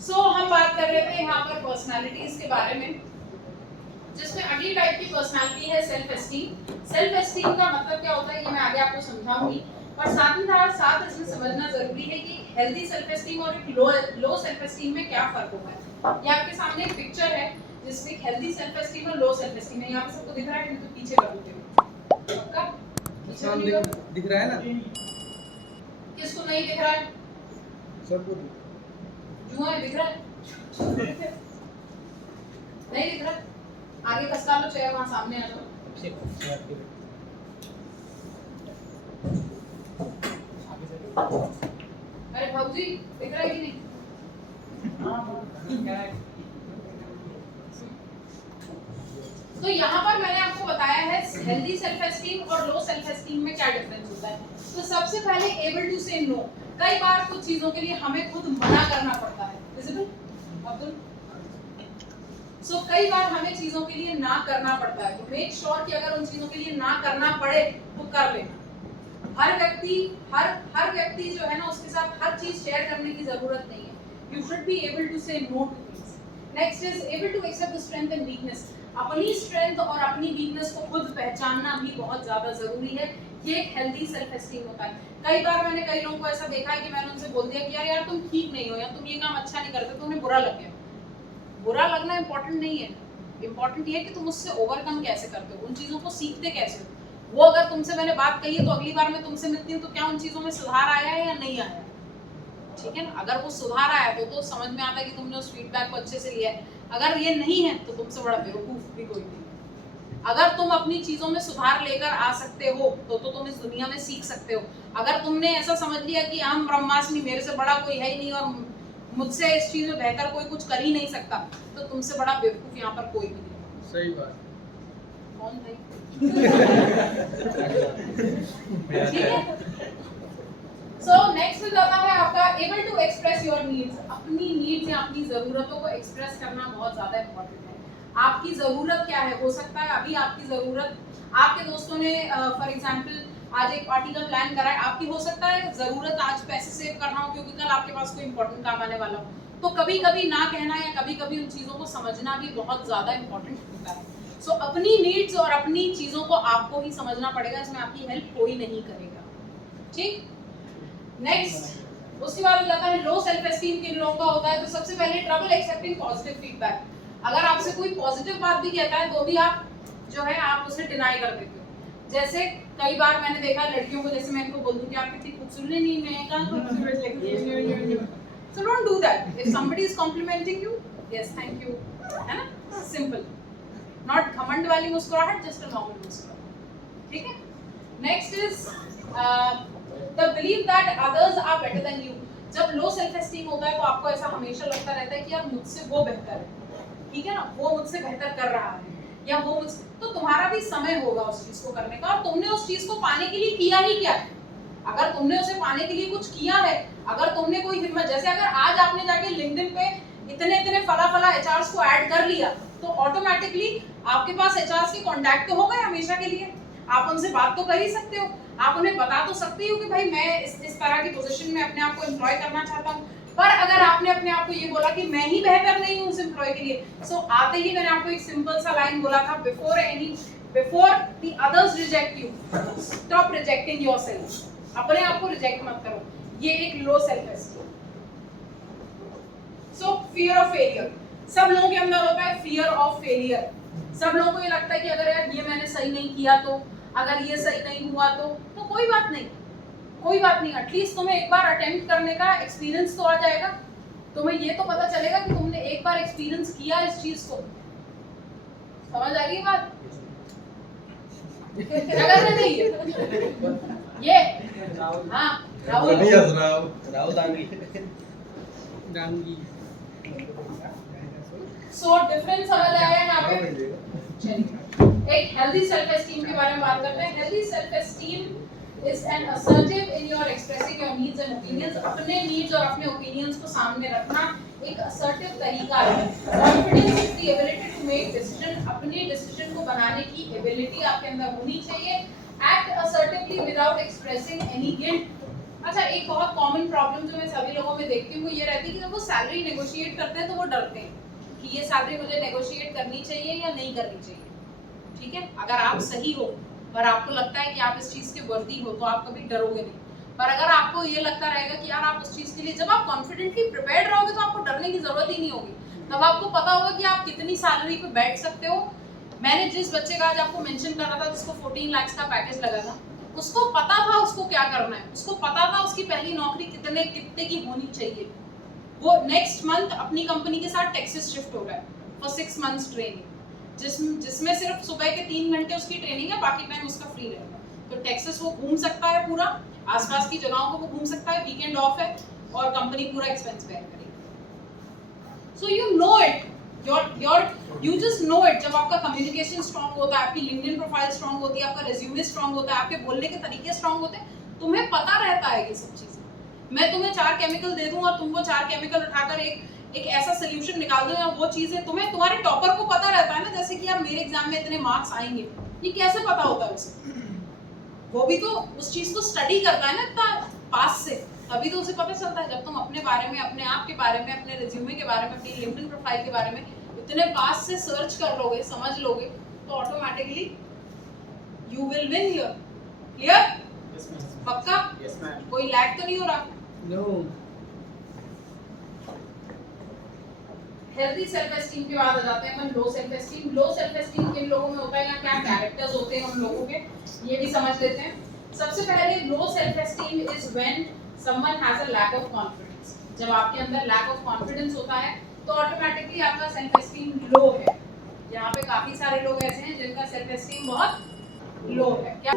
हम बात कर रहे थे यहाँ पर पर्सनालिटीज के बारे में, जिसमें अगली टाइप की पर्सनालिटी है सेल्फ एस्टीम। सेल्फ एस्टीम का मतलब क्या होता है ये मैं आगे आपको समझाऊंगी, और साथ ही साथ इसमें समझना जरूरी है कि हेल्दी सेल्फ एस्टीम और एक लो सेल्फ एस्टीम में क्या फर्क होगा। ये आपके सामने एक पिक्चर है जिसमें हेल्दी सेल्फ एस्टीम और लो सेल्फ एस्टीम है। यहाँ पे सबको दिख रहा है, तो पीछे कर दूंगी पक्का दिख रहा है ना? किसको नहीं दिख रहा है? सबको जुआ दिख रहा है? नहीं दिख रहा? आगे खसका लो चेयर, वहां सामने आ जाओ। अरे भाऊजी दिख रहा है कि नहीं? तो यहाँ पर मैंने आपको बताया है हेल्दी सेल्फ एस्टीम और लो सेल्फ एस्टीम में क्या डिफरेंस होता है। तो सबसे पहले एबल टू से नो। कई बार कुछ चीजों के लिए हमें खुद मना करना पड़ता है। विजिबल अब्दुल? सो कई बार हमें चीजों के लिए ना करना पड़ता है, तो मेक श्योर कि अगर उन चीजों के लिए ना करना पड़े तो कर लेना। हर व्यक्ति जो है ना उसके साथ हर चीज शेयर करने की जरूरत नहीं है। You should be able to say no to things. Next is able to accept the strength and weakness. अपनी स्ट्रेंथ और अपनी वीकनेस को खुद पहचानना भी बहुत ज्यादा जरूरी है। ये एक हेल्दी सेल्फ एस्टीम होता है। कई बार मैंने कई लोगों को ऐसा देखा है कि मैंने उनसे बोल दिया कि यार तुम ठीक नहीं हो या तुम ये काम अच्छा नहीं करते, तो उन्हें बुरा लग गया। बुरा लगना इंपॉर्टेंट नहीं है, इंपॉर्टेंट ये है कि तुम उससे ओवरकम कैसे करते हो, उन चीजों को सीखते कैसे हो। वो अगर तुमसे मैंने बात कही है तो अगली बार मैं तुमसे मिलती हूँ तो क्या उन चीजों में सुधार आया है या नहीं आया? ठीक है ना? अगर वो सुधार आया तो समझ में आता है कि तुमने उस फीडबैक को अच्छे से लिया है। अगर ये नहीं है तो तुमसे बड़ा बेवकूफ भी कोई नहीं। अगर तुम अपनी चीजों में सुधार लेकर आ सकते हो तो तुम इस दुनिया में सीख सकते हो। अगर तुमने ऐसा समझ लिया कि हम ब्रह्मास्मि, मेरे से बड़ा कोई है ही नहीं और मुझसे इस चीज में बेहतर कोई कुछ कर ही नहीं सकता, तो तुमसे बड़ा बेवकूफ यहाँ पर कोई भी नहीं। सही बात। कौन भाई? ठीक है। सो नेक्स्ट आता है आपका able to express your needs. अपनी नीड्स या अपनी जरूरतों को एक्सप्रेस करना बहुत ज्यादा इंपॉर्टेंट है। आपकी जरूरत क्या है? हो सकता है अभी आपकी जरूरत, आपके दोस्तों ने फॉर एग्जांपल आज एक पार्टी का प्लान करा है, आपकी हो सकता है जरूरत आज पैसे सेव करना हो क्योंकि कल आपके पास कोई इंपॉर्टेंट काम आने वाला हो। तो कभी कभी ना कहना या कभी कभी उन चीजों को समझना भी बहुत ज्यादा इंपॉर्टेंट होता है। सो अपनी नीड्स और अपनी चीजों को आपको ही समझना पड़ेगा, इसमें आपकी हेल्प कोई नहीं करेगा। ठीक। नेक्स्ट उसके बाद आता है लो सेल्फ एस्टीम किन लोगों का होता है। तो सबसे पहले ट्रबल एक्सेप्टिंग पॉजिटिव फीडबैक। अगर आपसे कोई पॉजिटिव बात भी कहता है तो भी आप जो है आप उसे डिनाई कर देते हो। जैसे कई बार मैंने देखा लड़कियों को, जैसे मैं इनको बोल दूं कि आप कितनी खूबसूरत नहीं, मैं कहां खूबसूरत लगती है। So don't do that. If somebody is complimenting you, yes, thank you, है ना? Simple. Not घमंड वाली मुस्कुराहट, just a normal मुस्कुराहट। ठीक है? Next is the belief that others are better than you. जब लो सेल्फ एस्टीम होता है तो आपको ऐसा हमेशा लगता रहता है कि यार मुझसे वो बेहतर है, ठीक है ना, वो मुझसे बेहतर कर रहा है या वो मुझसे, तो तुम्हारा भी समय होगा उस चीज को करने का और तुमने उस चीज को पाने के लिए किया ही क्या है। अगर तुमने उसे पाने के लिए कुछ किया है, अगर तुमने कोई हिम्मत, जैसे अगर आज आपने जाके लिंक्डइन पे इतने फला एचआरएस को ऐड कर लिया तो ऑटोमेटिकली आपके पास एचआरएस के कांटेक्ट तो हो गए हमेशा के लिए। आप उनसे बात तो कर ही सकते हो, आप उन्हें बता तो सकते हो कि भाई मैं इस तरह की पोजीशन में अपने आप को एम्प्लॉय करना चाहता हूँ। पर अगर आपने अपने आप को ये बोला कि मैं ही बेहतर नहीं हूँ उस एम्प्लॉय के लिए, सो आते ही मैंने आपको एक सिंपल सा लाइन बोला था, before the others reject you, stop rejecting yourself. अपने आप को रिजेक्ट मत करो, ये एक लो self esteem. So fear of failure, सब लोगों के अंदर होता है फियर ऑफ फेलियर। सब लोगों को ये लगता है कि अगर यार ये मैंने सही नहीं किया तो, अगर ये सही नहीं हुआ तो कोई बात नहीं, कोई बात नहीं, एटलीस्ट तुम्हें एक बार अटेम्प्ट करने का एक्सपीरियंस तो आ जाएगा, तुम्हें ये तो पता चलेगा कि तुमने एक बार एक्सपीरियंस किया इस चीज को। समझ आ रही है बात? क्या कर रहे थे ये? हाँ राहुल दांगी। सो डिफरेंस समझ आया यहाँ पे? चलिए एक हेल्दी सेल्फ एस्टीम के बारे में बात करते हैं। Healthy self esteem is an assertive in your expressing your needs and opinions। अपने needs और अपने opinions को सामने रखना एक assertive तरीका है। Confidence is the ability to make decision। अपने decision को बनाने की ability आपके अंदर होनी चाहिए। Act assertively without expressing any guilt। अच्छा, एक बहुत कॉमन प्रॉब्लम जो मैं सभी लोगों में देखती हूँ वो ये रहती है कि जब वो सैलरी नेगोशिएट करते हैं तो वो डरते हैं कि ये सैलरी मुझे नेगोशिएट करनी चाहिए या नहीं करनी चाहिए। ठीक है, अगर आप सही हो और आपको लगता है कि आप इस चीज़ के वर्दी हो तो आप कभी डरोगे नहीं। पर अगर आपको ये लगता रहेगा कि यार आप उस चीज़ के लिए, जब आप कॉन्फिडेंटली प्रिपेयर्ड रहोगे तो आपको डरने की जरूरत ही नहीं होगी। तब आपको पता होगा कि आप कितनी सैलरी पे बैठ सकते हो। मैंने जिस बच्चे का आज आपको मेंशन कर रहा था जिसको 14 लाख का पैकेज लगा था, उसको पता था उसको क्या करना है, उसको पता था उसकी पहली नौकरी कितने की होनी चाहिए। वो नेक्स्ट मंथ अपनी कंपनी के साथ टेक्सास शिफ्ट हो रहा है फॉर 6 मंथ्स ट्रेनिंग, जिसमें सिर्फ सुबह के 3 घंटे उसकी ट्रेनिंग है, बाकी टाइम उसका फ्री रहेगा। तो टेक्सास वो घूम सकता है, पूरा आसपास की जगहों को वो घूम सकता है, वीकेंड ऑफ है और कंपनी पूरा एक्सपेंस बेयर करेगी। So you know it, you just know it। जब आपका कम्युनिकेशन स्ट्रांग होता है, आपकी लिंक्डइन प्रोफाइल स्ट्रांग होती है, आपका रिज्यूमे स्ट्रांग होता है, आपके बोलने के तरीके स्ट्रांग होते हैं, तुम्हें पता रहता है ये सब चीजें। मैं तुम्हें 4 केमिकल दे दूं और तुम वो 4 केमिकल उठाकर एक ऐसा सोल्यूशन निकाल दो या वो चीजें तुम्हें, तुम्हारे टॉपर को पता रहता है ना, जैसे कि यार मेरे एग्जाम में इतने मार्क्स आएंगे, ये कैसे पता होता है उसे? वो भी तो उस चीज को स्टडी करता है ना इतना पास से, तभी तो उसे पता चलता है। जब तुम अपने बारे में, अपने आप के बारे में, अपने रिज्यूमे के बारे में, अपनी लिंक्डइन प्रोफाइल के बारे में इतने पास से सर्च कर लोगे, समझ लोगे, तो automatically you will win here. Clear? Yes ma'am. पक्का? Yes ma'am. कोई लैग तो नहीं हो रहा? नो। हेल्दी सेल्फ एस्टीम के बाद आ जाते हैं अपन low self esteem. Low self esteem किन लोगों में होता है या क्या कैरेक्टर्स होते हैं उन लोगों के, ये भी समझ लेते हैं। सबसे पहले low self esteem is when someone has a lack of confidence. जब आपके अंदर लैक ऑफ कॉन्फिडेंस होता है तो ऑटोमेटिकली आपका सेल्फ एस्टीम लो है। यहाँ पे काफी सारे लोग ऐसे हैं जिनका सेल्फ एस्टीम बहुत लो है। क्या